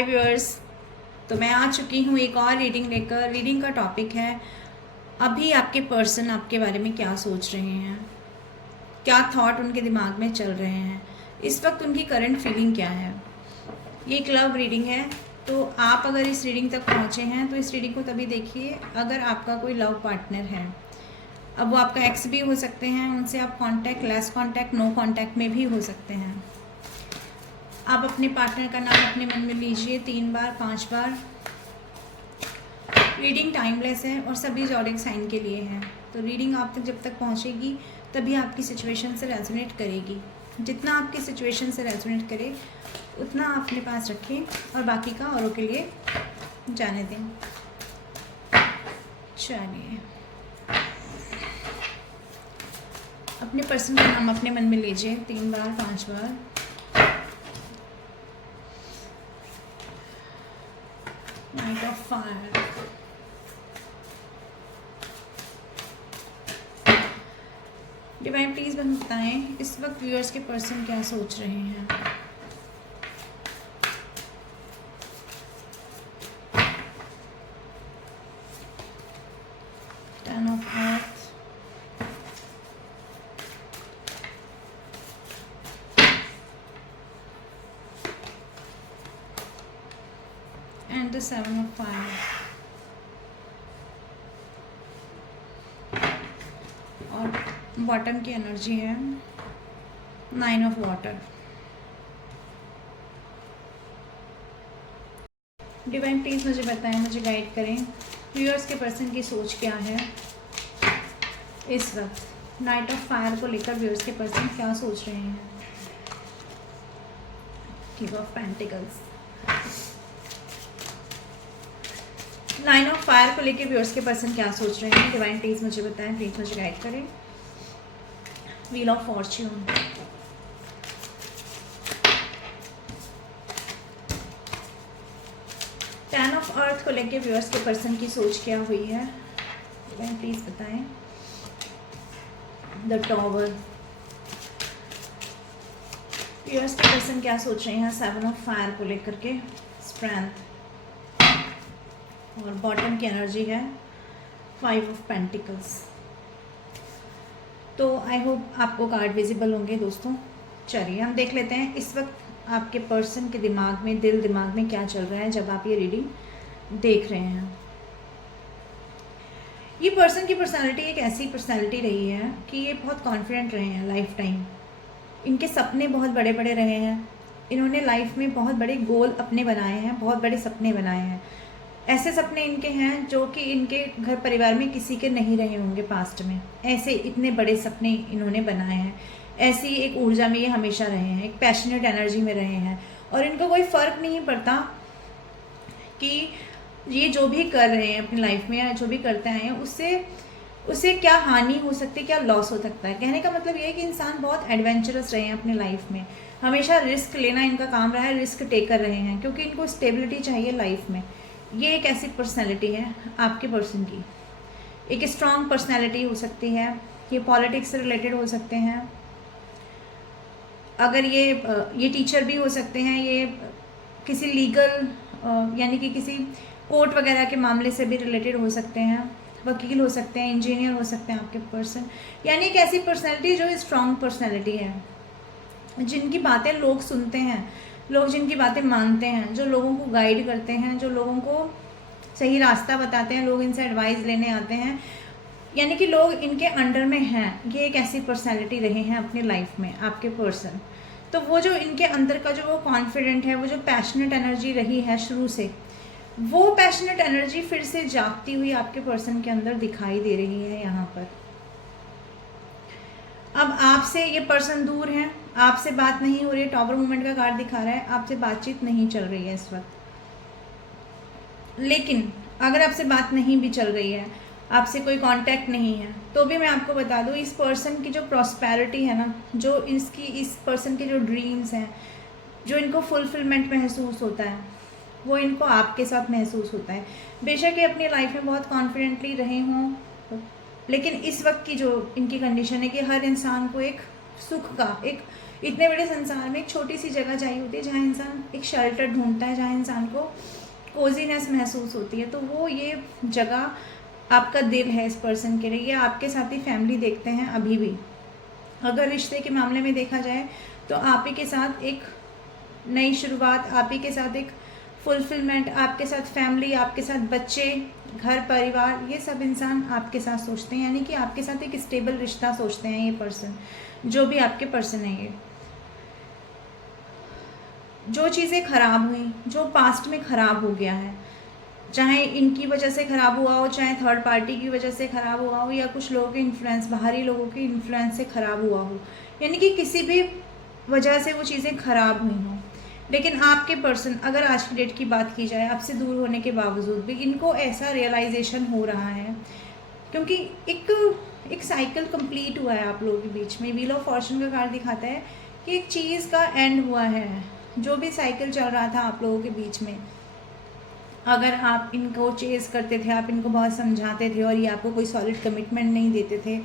हाय viewers. तो मैं आ चुकी हूँ एक और रीडिंग लेकर। रीडिंग का टॉपिक है अभी आपके पर्सन आपके बारे में क्या सोच रहे हैं, क्या थॉट उनके दिमाग में चल रहे हैं, इस वक्त उनकी करंट फीलिंग क्या है। ये एक लव रीडिंग है, तो आप अगर इस रीडिंग तक पहुँचे हैं तो इस रीडिंग को तभी देखिए अगर आपका कोई लव पार्टनर है। अब वो आपका एक्स भी हो सकते हैं, उनसे आप contact, less contact, no contact में भी हो सकते हैं। आप अपने पार्टनर का नाम अपने मन में लीजिए 3 बार 5 बार। रीडिंग टाइमलेस है और सभी ज़ोडिएक साइन के लिए है। तो रीडिंग आप तक जब तक पहुंचेगी तभी आपकी सिचुएशन से रेजोनेट करेगी। जितना आपकी सिचुएशन से रेजोनेट करे उतना आप अपने पास रखें और बाकी का औरों के लिए जाने दें। चलिए, अपने पर्सन का नाम अपने मन में लीजिए 3 बार 5 बार। Night of fire. Divine please हमें बताएं इस वक्त व्यूअर्स के पर्सन क्या सोच रहे हैं। Ten of hearts, and the 7 of fire. और बॉटम की एनर्जी है 9 ऑफ वाटर। डिवाइन प्लीज मुझे बताएं, मुझे गाइड करें व्यूअर्स के पर्सन की सोच क्या है इस वक्त। नाइट ऑफ फायर को लेकर व्यूअर्स के पर्सन क्या सोच रहे हैं। King of pentacles. 9 of fire को लेकर व्यूअर्स के पर्सन क्या सोच रहे हैं। डिवाइन प्लीज मुझे बताएं, प्लीज मुझे गाइड करें। Wheel of Fortune. Ten of earth को लेके व्यूअर्स के पर्सन की सोच क्या हुई है, प्लीज बताएं। The tower. व्यूअर्स के पर्सन क्या सोच रहे हैं 7 ऑफ फायर को लेकर के। स्ट्रेंथ। और बॉटम की एनर्जी है 5 ऑफ पेंटिकल्स। तो आई होप आपको कार्ड विजिबल होंगे दोस्तों। चलिए हम देख लेते हैं इस वक्त आपके पर्सन के दिमाग में, दिल दिमाग में क्या चल रहा है जब आप ये रीडिंग देख रहे हैं। ये पर्सन की पर्सनालिटी एक ऐसी पर्सनालिटी रही है कि ये बहुत कॉन्फिडेंट रहे हैं लाइफ टाइम। इनके सपने बहुत बड़े बड़े रहे हैं। इन्होंने लाइफ में बहुत बड़े गोल अपने बनाए हैं, बहुत बड़े सपने बनाए हैं। ऐसे सपने इनके हैं जो कि इनके घर परिवार में किसी के नहीं रहे होंगे पास्ट में। ऐसे इतने बड़े सपने इन्होंने बनाए हैं। ऐसी एक ऊर्जा में ये हमेशा रहे हैं, एक पैशनेट एनर्जी में रहे हैं। और इनको कोई फ़र्क नहीं पड़ता कि ये जो भी कर रहे हैं अपनी लाइफ में या जो भी करते आए हैं उससे क्या हानि हो सकती है, क्या लॉस हो सकता है। कहने का मतलब ये है कि इंसान बहुत एडवेंचरस रहे हैं अपनी लाइफ में। हमेशा रिस्क लेना इनका काम रहा है, रिस्क टेकर रहे हैं क्योंकि इनको स्टेबिलिटी चाहिए लाइफ में। ये एक ऐसी पर्सनैलिटी है आपके पर्सन की। एक स्ट्रॉन्ग पर्सनैलिटी हो सकती है। ये पॉलिटिक्स से रिलेटेड हो सकते हैं। अगर ये टीचर भी हो सकते हैं। ये किसी लीगल यानी कि किसी कोर्ट वगैरह के मामले से भी रिलेटेड हो सकते हैं। वकील हो सकते हैं, इंजीनियर हो सकते हैं आपके पर्सन। यानी एक ऐसी पर्सनैलिटी जो स्ट्रॉन्ग पर्सनैलिटी है, जिनकी बातें लोग सुनते हैं, लोग जिनकी बातें मानते हैं, जो लोगों को गाइड करते हैं, जो लोगों को सही रास्ता बताते हैं, लोग इनसे एडवाइस लेने आते हैं। यानी कि लोग इनके अंडर में हैं। ये एक ऐसी पर्सनैलिटी रहे हैं अपनी लाइफ में आपके पर्सन। तो वो जो इनके अंदर का जो वो कॉन्फिडेंट है, वो जो पैशनेट एनर्जी रही है शुरू से, वो पैशनेट एनर्जी फिर से जागती हुई आपके पर्सन के अंदर दिखाई दे रही है यहाँ पर। अब आपसे ये पर्सन दूर है, आपसे बात नहीं हो रही है। टॉवर मूवमेंट का कार्ड दिखा रहा है आपसे बातचीत नहीं चल रही है इस वक्त। लेकिन अगर आपसे बात नहीं भी चल रही है, आपसे कोई कांटेक्ट नहीं है, तो भी मैं आपको बता दूं इस पर्सन की जो प्रॉस्पेरिटी है ना, जो इस पर्सन के जो ड्रीम्स हैं, जो इनको फुलफिलमेंट महसूस होता है, वो इनको आपके साथ महसूस होता है। बेशक ये अपनी लाइफ में बहुत कॉन्फिडेंटली रहे हों, लेकिन इस वक्त की जो इनकी कंडीशन है कि हर इंसान को एक सुख का, इतने बड़े संसार में एक छोटी सी जगह चाहिए होती है जहाँ इंसान एक शेल्टर ढूंढता है, जहाँ इंसान को कोजीनेस महसूस होती है। तो वो ये जगह आपका दिल है इस पर्सन के लिए। ये आपके साथ ही फैमिली देखते हैं अभी भी। अगर रिश्ते के मामले में देखा जाए तो आप ही के साथ एक नई शुरुआत, आप ही के साथ एक फुलफिलमेंट, आपके साथ फैमिली, आपके साथ बच्चे, घर परिवार, ये सब इंसान आपके साथ सोचते हैं। यानी कि आपके साथ एक स्टेबल रिश्ता सोचते हैं ये पर्सन, जो भी आपके पर्सन है। ये जो चीज़ें ख़राब हुई, जो पास्ट में ख़राब हो गया है, चाहे इनकी वजह से ख़राब हुआ हो, चाहे थर्ड पार्टी की वजह से ख़राब हुआ हो, या कुछ लोगों के इन्फ्लुएंस, बाहरी लोगों के इन्फ्लुएंस से ख़राब हुआ हो, यानी कि किसी भी वजह से वो चीज़ें ख़राब हुई हों, लेकिन आपके पर्सन, अगर आज की डेट की बात की जाए, आपसे दूर होने के बावजूद भी इनको ऐसा रियलाइजेशन हो रहा है, क्योंकि एक साइकिल कंप्लीट हुआ है आप लोगों के बीच में। व्हील ऑफ फॉर्चून का कार्ड दिखाता है कि एक चीज़ का एंड हुआ है। जो भी साइकिल चल रहा था आप लोगों के बीच में, अगर आप इनको चेस करते थे, आप इनको बहुत समझाते थे और ये आपको कोई सॉलिड कमिटमेंट नहीं देते थे,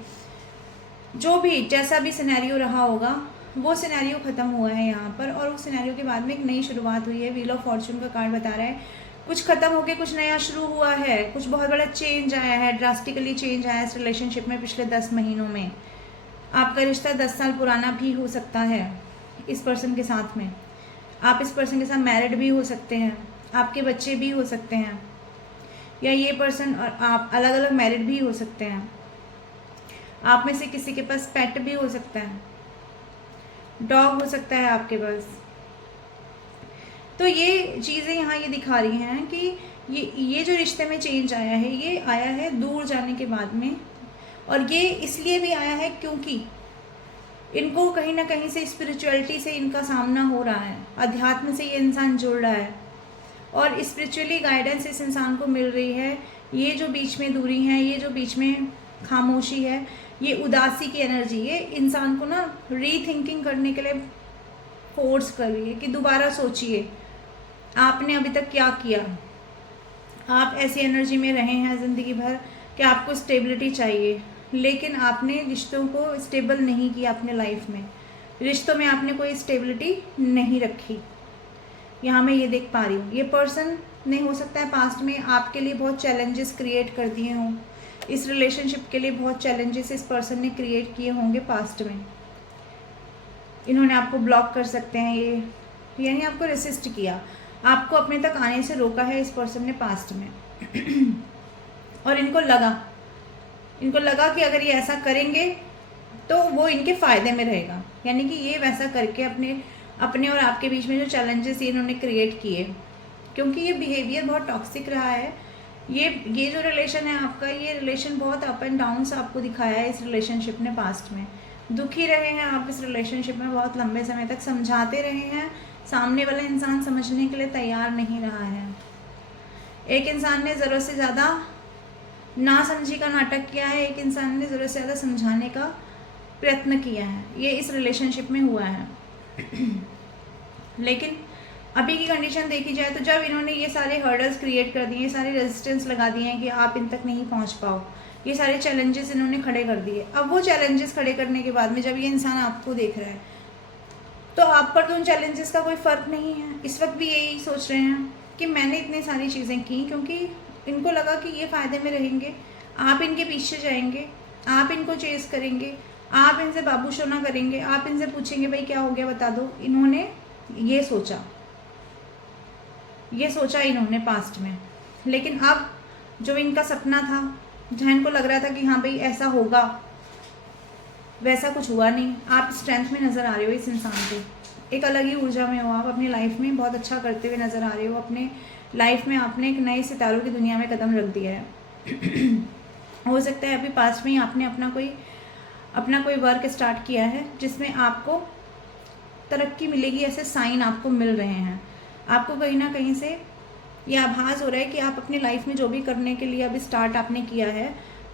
जो भी जैसा भी सिनेरियो रहा होगा, वो सिनेरियो ख़त्म हुआ है यहाँ पर, और उस सिनेरियो के बाद में एक नई शुरुआत हुई है। व्हील ऑफ फॉर्चून का कार्ड बता रहा है कुछ ख़त्म होकर कुछ नया शुरू हुआ है, कुछ बहुत बड़ा चेंज आया है, ड्रास्टिकली चेंज आया है इस रिलेशनशिप में पिछले 10 महीनों में। आपका रिश्ता 10 साल पुराना भी हो सकता है इस पर्सन के साथ में। आप इस पर्सन के साथ मैरिड भी हो सकते हैं, आपके बच्चे भी हो सकते हैं, या ये पर्सन और आप अलग अलग मैरिड भी हो सकते हैं। आप में से किसी के पास पेट भी हो सकता है, डॉग हो सकता है आपके पास। तो ये चीज़ें यहाँ ये दिखा रही हैं कि ये जो रिश्ते में चेंज आया है, ये आया है दूर जाने के बाद में, और ये इसलिए भी आया है क्योंकि इनको कहीं ना कहीं से स्पिरिचुअलिटी से इनका सामना हो रहा है, अध्यात्म से ये इंसान जुड़ रहा है, और स्पिरिचुअली गाइडेंस इस इंसान को मिल रही है। ये जो बीच में दूरी है, ये जो बीच में खामोशी है, ये उदासी की एनर्जी, ये इंसान को ना रीथिंकिंग करने के लिए फोर्स कर रही है कि दोबारा सोचिए आपने अभी तक क्या किया। आप ऐसी एनर्जी में रहे हैं ज़िंदगी भर कि आपको स्टेबिलिटी चाहिए, लेकिन आपने रिश्तों को स्टेबल नहीं किया अपने लाइफ में, रिश्तों में आपने कोई स्टेबिलिटी नहीं रखी। यहाँ मैं ये देख पा रही हूँ, ये पर्सन ने हो सकता है पास्ट में आपके लिए बहुत चैलेंजेस क्रिएट कर दिए हों, इस रिलेशनशिप के लिए बहुत चैलेंजेस इस पर्सन ने क्रिएट किए होंगे पास्ट में। इन्होंने आपको ब्लॉक कर सकते हैं, ये यानी आपको रेसिस्ट किया, आपको अपने तक आने से रोका है इस पर्सन ने पास्ट में। और इनको लगा कि अगर ये ऐसा करेंगे तो वो इनके फ़ायदे में रहेगा, यानी कि ये वैसा करके अपने और आपके बीच में जो चैलेंजेस इन्होंने क्रिएट किए, क्योंकि ये बिहेवियर बहुत टॉक्सिक रहा है। ये जो रिलेशन है आपका, ये रिलेशन बहुत अप एंड डाउन्स आपको दिखाया है इस रिलेशनशिप ने पास्ट में। दुखी रहे हैं आप इस रिलेशनशिप में बहुत लंबे समय तक, समझाते रहे हैं, सामने वाला इंसान समझने के लिए तैयार नहीं रहा है। एक इंसान ने ज़रूरत से ज़्यादा नासमझी का नाटक किया है, एक इंसान ने ज़रूरत से ज़्यादा समझाने का प्रयत्न किया है, ये इस रिलेशनशिप में हुआ है। लेकिन अभी की कंडीशन देखी जाए तो जब इन्होंने ये सारे हर्डल्स क्रिएट कर दिए, सारे रेजिस्टेंस लगा दिए हैं कि आप इन तक नहीं पहुंच पाओ, ये सारे चैलेंजेस इन्होंने खड़े कर दिए। अब वो चैलेंजेस खड़े करने के बाद में जब ये इंसान आपको देख रहा है तो आप पर तो उन चैलेंजेस का कोई फ़र्क नहीं है। इस वक्त भी यही सोच रहे हैं कि मैंने इतनी सारी चीज़ें की, क्योंकि इनको लगा कि ये फ़ायदे में रहेंगे, आप इनके पीछे जाएंगे, आप इनको चेस करेंगे, आप इनसे बाबू शोना करेंगे, आप इनसे पूछेंगे भाई क्या हो गया बता दो। इन्होंने ये सोचा इन्होंने पास्ट में। लेकिन अब जो इनका सपना था, जहाँ इनको लग रहा था कि हाँ भाई ऐसा होगा, वैसा कुछ हुआ नहीं। आप स्ट्रेंथ में नज़र आ रहे हो इस इंसान पे, एक अलग ही ऊर्जा में हो, आप अपनी लाइफ में बहुत अच्छा करते हुए नज़र आ रहे हो। अपने लाइफ में आपने एक नए सितारों की दुनिया में कदम रख दिया है। हो सकता है अभी पास्ट में ही आपने अपना कोई वर्क स्टार्ट किया है जिसमें आपको तरक्की मिलेगी, ऐसे साइन आपको मिल रहे हैं। आपको कहीं ना कहीं से ये आभास हो रहा है कि आप अपनी लाइफ में जो भी करने के लिए अभी स्टार्ट आपने किया है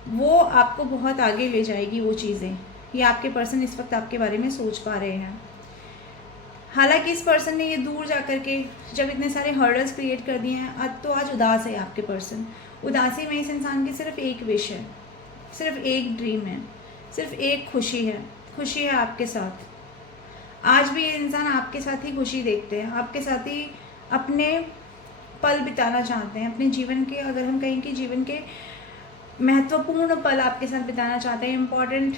वो आपको बहुत आगे ले जाएगी वो चीज़ें। ये आपके पर्सन इस वक्त आपके बारे में सोच पा रहे हैं। हालांकि इस पर्सन ने ये दूर जा कर के जब इतने सारे हर्डल्स क्रिएट कर दिए हैं, तो आज उदास है आपके पर्सन। उदासी में इस इंसान की सिर्फ एक विश है, सिर्फ एक ड्रीम है, सिर्फ एक खुशी है आपके साथ। आज भी ये इंसान आपके साथ ही खुशी देखते हैं, आपके साथ ही अपने पल बिताना चाहते हैं, अपने जीवन के, अगर हम कहें कि जीवन के महत्वपूर्ण पल आपके साथ बिताना चाहते हैं, इम्पॉर्टेंट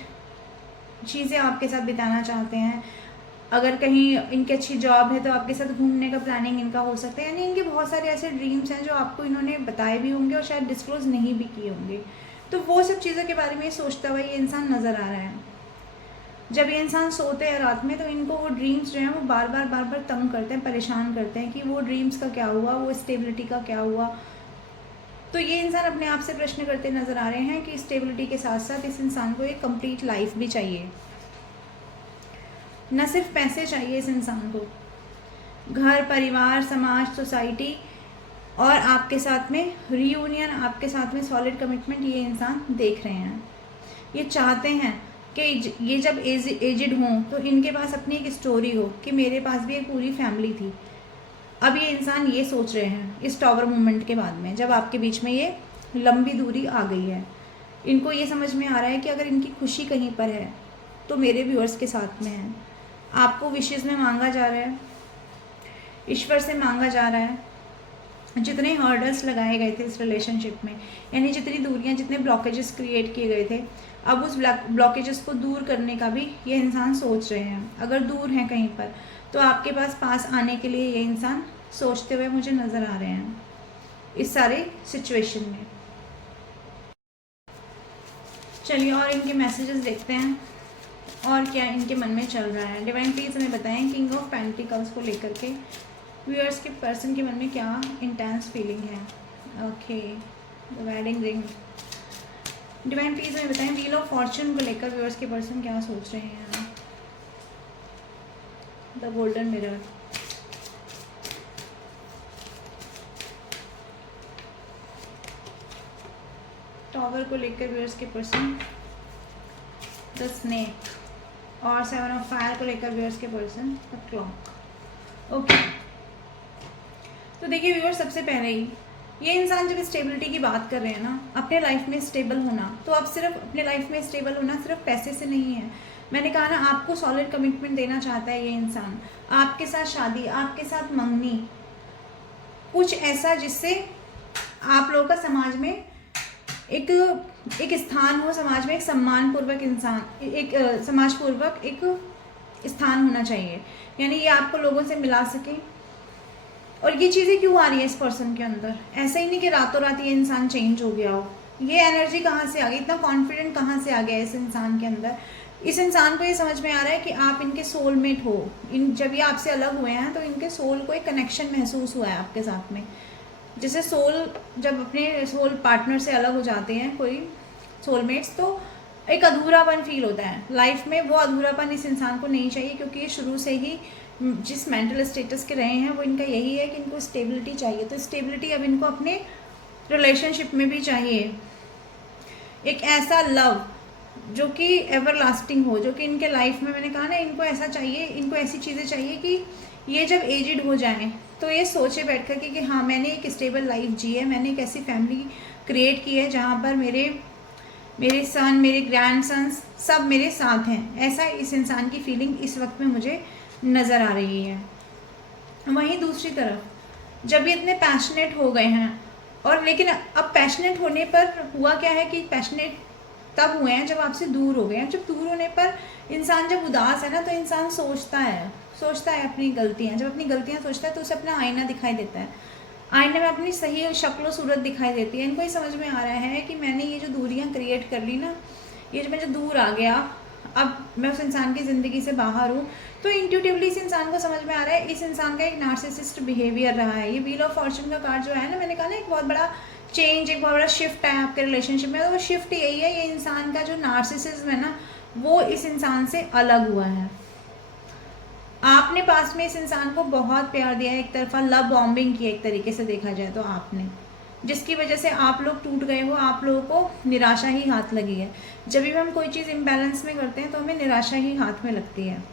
चीज़ें आपके साथ बिताना चाहते हैं। अगर कहीं इनकी अच्छी जॉब है तो आपके साथ घूमने का प्लानिंग इनका हो सकता है। यानी इनके बहुत सारे ऐसे ड्रीम्स हैं जो आपको इन्होंने बताए भी होंगे और शायद डिस्क्लोज नहीं भी किए होंगे। तो वो सब चीज़ों के बारे में सोचता हुआ ये इंसान नज़र आ रहा है। जब ये इंसान सोते हैं रात में तो इनको वो ड्रीम्स जो हैं वो बार बार तंग करते हैं, परेशान करते हैं कि वो ड्रीम्स का क्या हुआ, वो स्टेबिलिटी का क्या हुआ। तो ये इंसान अपने आप से प्रश्न करते नज़र आ रहे हैं कि स्टेबिलिटी के साथ साथ इस इंसान को एक कंप्लीट लाइफ भी चाहिए। न सिर्फ पैसे चाहिए इस इंसान को, घर, परिवार, समाज, सोसाइटी और आपके साथ में रियूनियन, आपके साथ में सॉलिड कमिटमेंट ये इंसान देख रहे हैं। ये चाहते हैं कि ये जब एजिड हों तो इनके पास अपनी एक स्टोरी हो कि मेरे पास भी एक पूरी फैमिली थी। अब ये इंसान ये सोच रहे हैं इस टॉवर मूवमेंट के बाद में, जब आपके बीच में ये लंबी दूरी आ गई है, इनको ये समझ में आ रहा है कि अगर इनकी खुशी कहीं पर है तो मेरे व्यूअर्स के साथ में है। आपको विशेज़ में मांगा जा रहा है, ईश्वर से मांगा जा रहा है। जितने हर्डल्स लगाए गए थे इस रिलेशनशिप में, यानी जितनी दूरियां, जितने ब्लॉकेजेस क्रिएट किए गए थे, अब उस ब्लॉकेजेस को दूर करने का भी ये इंसान सोच रहे हैं। अगर दूर हैं कहीं पर तो आपके पास आने के लिए ये इंसान सोचते हुए मुझे नज़र आ रहे हैं इस सारे सिचुएशन में। चलिए और इनके मैसेजेस देखते हैं और क्या इनके मन में चल रहा है। डिवाइन प्लीज हमें बताएं किंग ऑफ पेंटिकल्स को लेकर के व्यूअर्स के पर्सन के मन में क्या इंटेंस फीलिंग है। Okay, the wedding ring. Divine please हमें बताएं व्हील ऑफ फॉर्चून को लेकर व्यूअर्स के पर्सन क्या सोच रहे हैं। The golden mirror. टॉवर को लेकर व्यूअर्स के पर्सन द स्नेक और 7 ऑफ फायर को लेकर व्यूअर्स के पर्सन द क्लॉक। ओके, तो देखिए व्यूअर्स, सबसे पहले ही ये इंसान जब स्टेबिलिटी की बात कर रहे हैं ना, अपने लाइफ में स्टेबल होना, तो अब सिर्फ अपने लाइफ में स्टेबल होना सिर्फ पैसे से नहीं है। मैंने कहा ना, आपको सॉलिड कमिटमेंट देना चाहता है ये इंसान, आपके साथ शादी, आपके साथ मंगनी, कुछ ऐसा जिससे आप लोगों का समाज में एक स्थान हो, समाज में एक सम्मानपूर्वक इंसान, एक समाजपूर्वक एक स्थान होना चाहिए। यानी ये आपको लोगों से मिला सके। और ये चीज़ें क्यों आ रही है इस पर्सन के अंदर? ऐसा ही नहीं कि रातों रात ये इंसान चेंज हो गया हो। ये एनर्जी कहाँ से आ गई, इतना कॉन्फिडेंट कहाँ से आ गया इस इंसान के अंदर? इस इंसान को ये समझ में आ रहा है कि आप इनके सोलमेट हो। जब ये आपसे अलग हुए हैं तो इनके सोल को एक कनेक्शन महसूस हुआ है आपके साथ में। जैसे सोल जब अपने सोल पार्टनर से अलग हो जाते हैं कोई सोलमेट्स, तो एक अधूरापन फील होता है लाइफ में। वो अधूरापन इस इंसान को नहीं चाहिए, क्योंकि ये शुरू से ही जिस मेंटल स्टेटस के रहे हैं वो इनका यही है कि इनको स्टेबिलिटी चाहिए। तो स्टेबिलिटी अब इनको अपने रिलेशनशिप में भी चाहिए। एक ऐसा लव जो कि एवर लास्टिंग हो, जो कि इनके लाइफ में, मैंने कहा ना, इनको ऐसा चाहिए, इनको ऐसी चीज़ें चाहिए कि ये जब एजिड हो जाएं तो ये सोचे बैठ कर कि हाँ, मैंने एक स्टेबल लाइफ जी है, मैंने एक ऐसी फैमिली क्रिएट की है जहाँ पर मेरे सन, मेरे ग्रैंड सन्स सब मेरे साथ हैं। ऐसा इस इंसान की फीलिंग इस वक्त में मुझे नज़र आ रही है। वहीं दूसरी तरफ जब ये इतने पैशनेट हो गए हैं, और लेकिन अब पैशनेट होने पर हुआ क्या है कि पैशनेट तब हुए हैं जब आपसे दूर हो गए हैं। जब दूर होने पर इंसान जब उदास है ना, तो इंसान सोचता है अपनी गलतियाँ। जब अपनी गलतियाँ सोचता है तो उसे अपना आईना दिखाई देता है, आईने में अपनी सही शक्ल सूरत दिखाई देती है। इनको ये समझ में आ रहा है कि मैंने ये जो दूरियाँ क्रिएट कर ली ना, ये जो मैं जो दूर आ गया, अब मैं उस इंसान की ज़िंदगी से बाहर हूँ। तो इंट्यूटिवली इस इंसान को समझ में आ रहा है इस इंसान का एक नार्सिसिस्ट बिहेवियर रहा है। ये व्हील ऑफ फॉर्चून का कार्ड जो है ना, मैंने कहा ना, एक बहुत बड़ा चेंज, एक बहुत बड़ा शिफ्ट है आपके रिलेशनशिप में। तो वो शिफ्ट यही है, ये इंसान का जो नार्सिसिज्म है ना, वो इस इंसान से अलग हुआ है। आपने पास में इस इंसान को बहुत प्यार दिया है, एक तरफा लव बॉम्बिंग की, एक तरीके से देखा जाए तो आपने, जिसकी वजह से आप लोग टूट गए हो, आप लोगों को निराशा ही हाथ लगी है। जब भी हम कोई चीज़ इम्बैलेंस में करते हैं तो हमें निराशा ही हाथ में लगती है।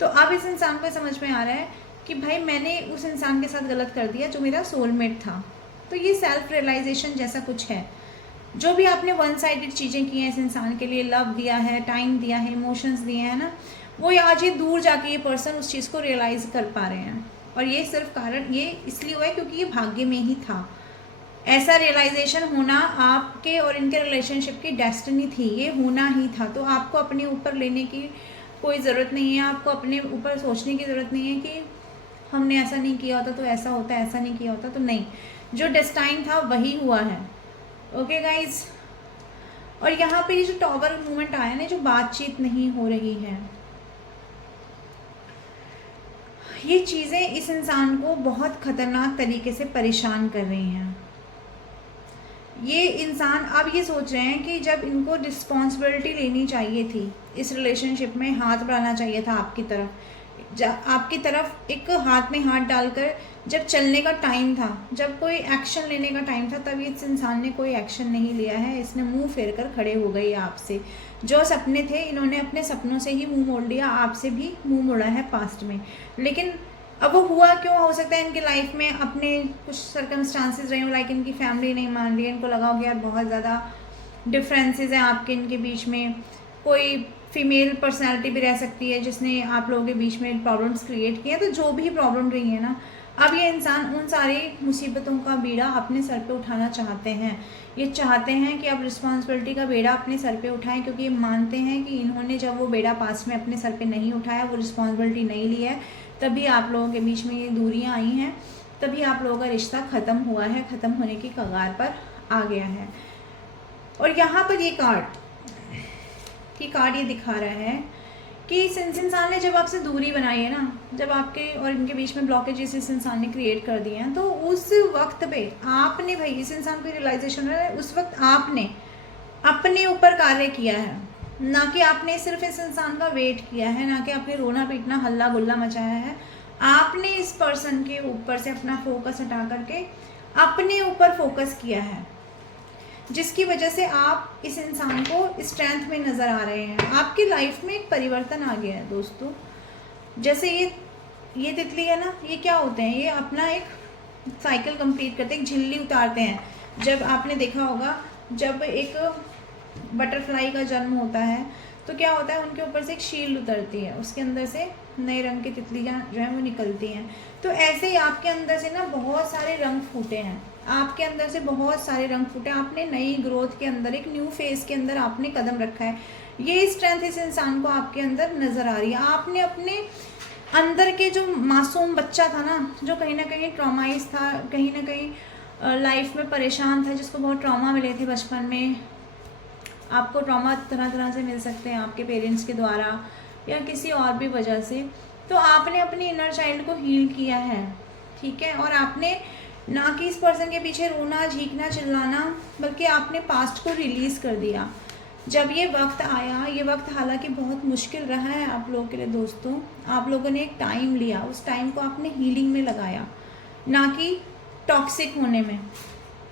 तो अब इस इंसान को समझ में आ रहा है कि भाई, मैंने उस इंसान के साथ गलत कर दिया जो मेरा सोलमेट था। तो ये सेल्फ रियलाइजेशन जैसा कुछ है। जो भी आपने वन साइडेड चीज़ें की हैं इस इंसान के लिए, लव दिया है, टाइम दिया है, इमोशंस दिए हैं ना, वो आज ये दूर जाके ये पर्सन उस चीज़ को रियलाइज़ कर पा रहे हैं। और ये सिर्फ कारण ये इसलिए हुआ है क्योंकि ये भाग्य में ही था। ऐसा रियलाइजेशन होना आपके और इनके रिलेशनशिप की डेस्टिनी थी, ये होना ही था। तो आपको अपने ऊपर लेने की कोई ज़रूरत नहीं है, आपको अपने ऊपर सोचने की ज़रूरत नहीं है कि हमने ऐसा नहीं किया होता तो ऐसा होता, ऐसा नहीं किया होता तो नहीं। जो डेस्टाइन था वही हुआ है। ओके गाइज, और यहाँ पे ये जो टॉवर मूवमेंट आया ना, जो बातचीत नहीं हो रही है, ये चीज़ें इस इंसान को बहुत ख़तरनाक तरीके से परेशान कर रही हैं। ये इंसान अब ये सोच रहे हैं कि जब इनको रिस्पॉन्सिबिलिटी लेनी चाहिए थी, इस रिलेशनशिप में हाथ बढ़ाना चाहिए था आपकी तरफ एक हाथ में हाथ डालकर जब चलने का टाइम था, जब कोई एक्शन लेने का टाइम था, तब इस इंसान ने कोई एक्शन नहीं लिया है। इसने मुंह फेर कर खड़े हो गए आपसे। जो सपने थे, इन्होंने अपने सपनों से ही मुंह मोड़ लिया, आपसे भी मुंह मोड़ा है पास्ट में। लेकिन अब वो हुआ क्यों? हो सकता है इनकी लाइफ में अपने कुछ सर्कमस्टांसेस रहे हो, लाइक इनकी फैमिली नहीं मान रही है, इनको लगा हो गया यार बहुत ज़्यादा डिफरेंसेस हैं आपके इनके बीच में। कोई फीमेल पर्सनालिटी भी रह सकती है जिसने आप लोगों के बीच में प्रॉब्लम्स क्रिएट किए। तो जो भी प्रॉब्लम रही है ना, अब ये इंसान उन सारी मुसीबतों का बीड़ा अपने सर पे उठाना चाहते हैं। ये चाहते हैं कि अब रिस्पॉन्सिबिलिटी का बेड़ा अपने सर पे उठाएं, क्योंकि ये मानते हैं कि इन्होंने जब वो बेड़ा पास में अपने सर पे नहीं उठाया, वो रिस्पॉन्सिबिलिटी नहीं ली है, तभी आप लोगों के बीच में ये दूरियां आई हैं, तभी आप लोगों का रिश्ता ख़त्म हुआ है, ख़त्म होने की कगार पर आ गया है। और यहाँ पर ये कार्ड ये दिखा रहा है कि इस इंसान ने जब आपसे दूरी बनाई है ना, जब आपके और इनके बीच में ब्लॉकेजेस इस इंसान ने क्रिएट कर दिए हैं, तो उस वक्त पे आपने, भाई इस इंसान को रियलाइजेशन है, उस वक्त आपने अपने ऊपर कार्य किया है, ना कि आपने सिर्फ इस इंसान का वेट किया है, ना कि आपने रोना पीटना हल्ला गुल्ला मचाया है। आपने इस पर्सन के ऊपर से अपना फोकस हटा करके अपने ऊपर फोकस किया है, जिसकी वजह से आप इस इंसान को स्ट्रेंथ में नज़र आ रहे हैं। आपकी लाइफ में एक परिवर्तन आ गया है दोस्तों। जैसे ये तितली है ना, ये क्या होते हैं, ये अपना एक साइकिल कंप्लीट करते हैं, एक झिल्ली उतारते हैं। जब आपने देखा होगा, जब एक बटरफ्लाई का जन्म होता है तो क्या होता है, उनके ऊपर से एक शील्ड उतरती है, उसके अंदर से नए रंग की तितलियाँ जो है वो निकलती हैं। तो ऐसे ही आपके अंदर से ना बहुत सारे रंग फूटे हैं, आपके अंदर से बहुत सारे रंग फूटे। आपने नई ग्रोथ के अंदर, एक न्यू फेज के अंदर आपने कदम रखा है। ये स्ट्रेंथ इस इंसान को आपके अंदर नज़र आ रही है। आपने अपने अंदर के जो मासूम बच्चा था ना, जो कहीं ना कहीं ट्रॉमाइज था, कहीं ना कहीं लाइफ में परेशान था, जिसको बहुत ट्रॉमा मिले थे बचपन में। आपको ट्रॉमा तरह तरह से मिल सकते हैं, आपके पेरेंट्स के द्वारा या किसी और भी वजह से। तो आपने अपने इनर चाइल्ड को हील किया है, ठीक है। और आपने ना कि इस पर्सन के पीछे रोना, झींकना, चिल्लाना, बल्कि आपने पास्ट को रिलीज़ कर दिया। जब ये वक्त आया, ये वक्त हालांकि बहुत मुश्किल रहा है आप लोगों के लिए दोस्तों। आप लोगों ने एक टाइम लिया, उस टाइम को आपने हीलिंग में लगाया, ना कि टॉक्सिक होने में।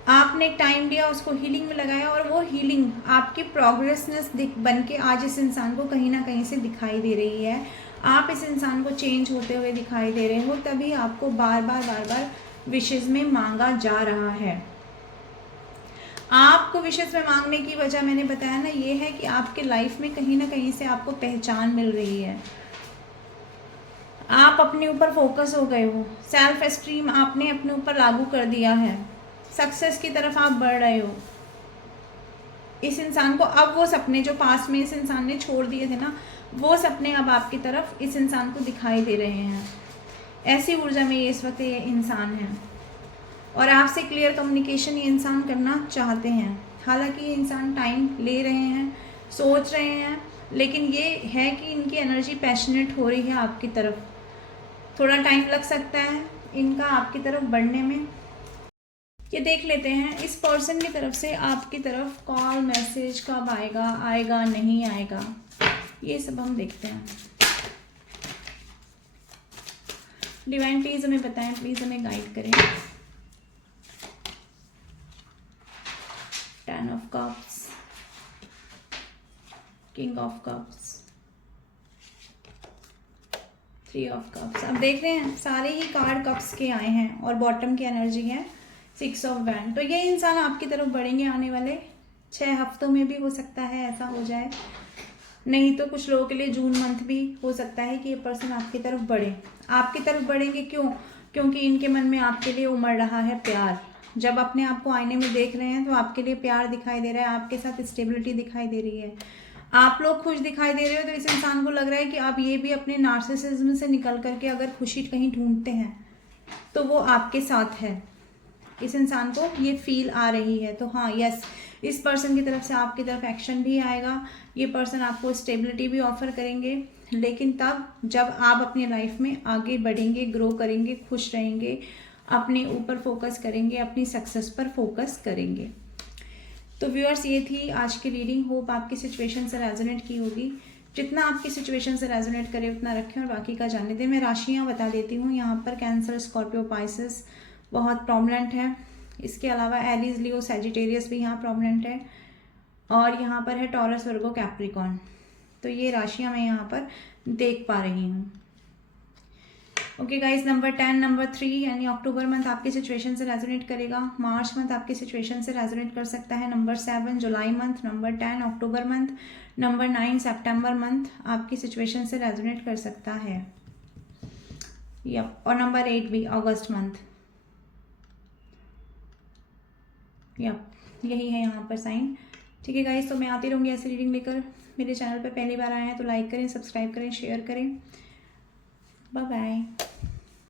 आपने एक टाइम लिया, उसको हीलिंग में लगाया, और वो हीलिंग आपकी प्रोग्रेसनेस बन के आज इस इंसान को कहीं ना कहीं से दिखाई दे रही है। आप इस इंसान को चेंज होते हुए दिखाई दे रहे हो, तभी आपको बार बार विशेष में मांगा जा रहा है। आपको विशेष में मांगने की वजह मैंने बताया ना, ये है कि आपके लाइफ में कहीं ना कहीं से आपको पहचान मिल रही है। आप अपने ऊपर फोकस हो गए हो, सेल्फ एस्टीम आपने अपने ऊपर लागू कर दिया है, सक्सेस की तरफ आप बढ़ रहे हो। इस इंसान को अब वो सपने जो पास में इस इंसान ने छोड़ दिए थे ना, वो सपने अब आपकी तरफ इस इंसान को दिखाई दे रहे हैं। ऐसी ऊर्जा में ये इस वक्त ये इंसान है, और आपसे क्लियर कम्युनिकेशन ये इंसान करना चाहते हैं। हालांकि ये इंसान टाइम ले रहे हैं, सोच रहे हैं, लेकिन ये है कि इनकी एनर्जी पैशनेट हो रही है आपकी तरफ। थोड़ा टाइम लग सकता है इनका आपकी तरफ बढ़ने में। ये देख लेते हैं इस पर्सन की तरफ से आपकी तरफ कॉल मैसेज कब आएगा, आएगा नहीं आएगा, ये सब हम देखते हैं। डिवाइन प्लीज हमें बताएं, प्लीज हमें गाइड करें। 10 of cups, king of cups, 3 of cups. अब देख रहे हैं सारे ही कार्ड कप्स के आए हैं, और बॉटम की एनर्जी है 6 ऑफ वैंड। तो ये इंसान आपकी तरफ बढ़ेंगे आने वाले 6 हफ्तों में, भी हो सकता है ऐसा हो जाए। नहीं तो कुछ लोगों के लिए जून मंथ भी हो सकता है कि ये पर्सन आपकी तरफ बढ़े। आपकी तरफ बढ़ेंगे क्यों? क्योंकि इनके मन में आपके लिए उमड़ रहा है प्यार। जब अपने आप को आईने में देख रहे हैं तो आपके लिए प्यार दिखाई दे रहा है, आपके साथ स्टेबिलिटी दिखाई दे रही है, आप लोग खुश दिखाई दे रहे हो। तो इस इंसान को लग रहा है कि अब ये भी अपने नार्सिसिज्म से निकल करके अगर खुशी कहीं ढूंढते हैं तो वो आपके साथ है। इस इंसान को ये फील आ रही है। तो हाँ, यस, इस पर्सन की तरफ से आपकी तरफ एक्शन भी आएगा। ये पर्सन आपको स्टेबिलिटी भी ऑफर करेंगे, लेकिन तब जब आप अपनी लाइफ में आगे बढ़ेंगे, ग्रो करेंगे, खुश रहेंगे, अपने ऊपर फोकस करेंगे, अपनी सक्सेस पर फोकस करेंगे। तो व्यूअर्स, ये थी आज की रीडिंग। होप आपकी सिचुएशन से रेजोनेट की होगी। जितना आपकी सिचुएशन से रेजोनेट करे उतना रखें और बाकी का जाने दें। मैं राशियाँ बता देती हूँ। यहाँ पर कैंसर, स्कॉर्पियो, पाइसेस बहुत प्रोमिनेंट है। इसके अलावा एरीज, लियो, सैजिटेरियस भी यहाँ प्रोमिनेंट है। और यहाँ पर है टॉरस, वर्गो, कैप्रिकॉर्न। तो ये राशियाँ मैं यहाँ पर देख पा रही हूँ। ओके गाइज, नंबर 10, नंबर 3 यानी अक्टूबर मंथ आपकी सिचुएशन से रेजोनेट करेगा। मार्च मंथ आपकी सिचुएशन से रेजोनेट कर सकता है। नंबर 7 जुलाई मंथ, नंबर 10 अक्टूबर मंथ, नंबर 9 सितंबर मंथ आपकी सिचुएशन से रेजोनेट कर सकता है। यप, और नंबर 8 भी अगस्त मंथ। यप, यही है यहाँ पर साइन। ठीक है गाइज, तो मैं आती रहूँगी ऐसी रीडिंग लेकर। मेरे चैनल पर पहली बार आए हैं तो लाइक करें, सब्सक्राइब करें, शेयर करें। Bye bye.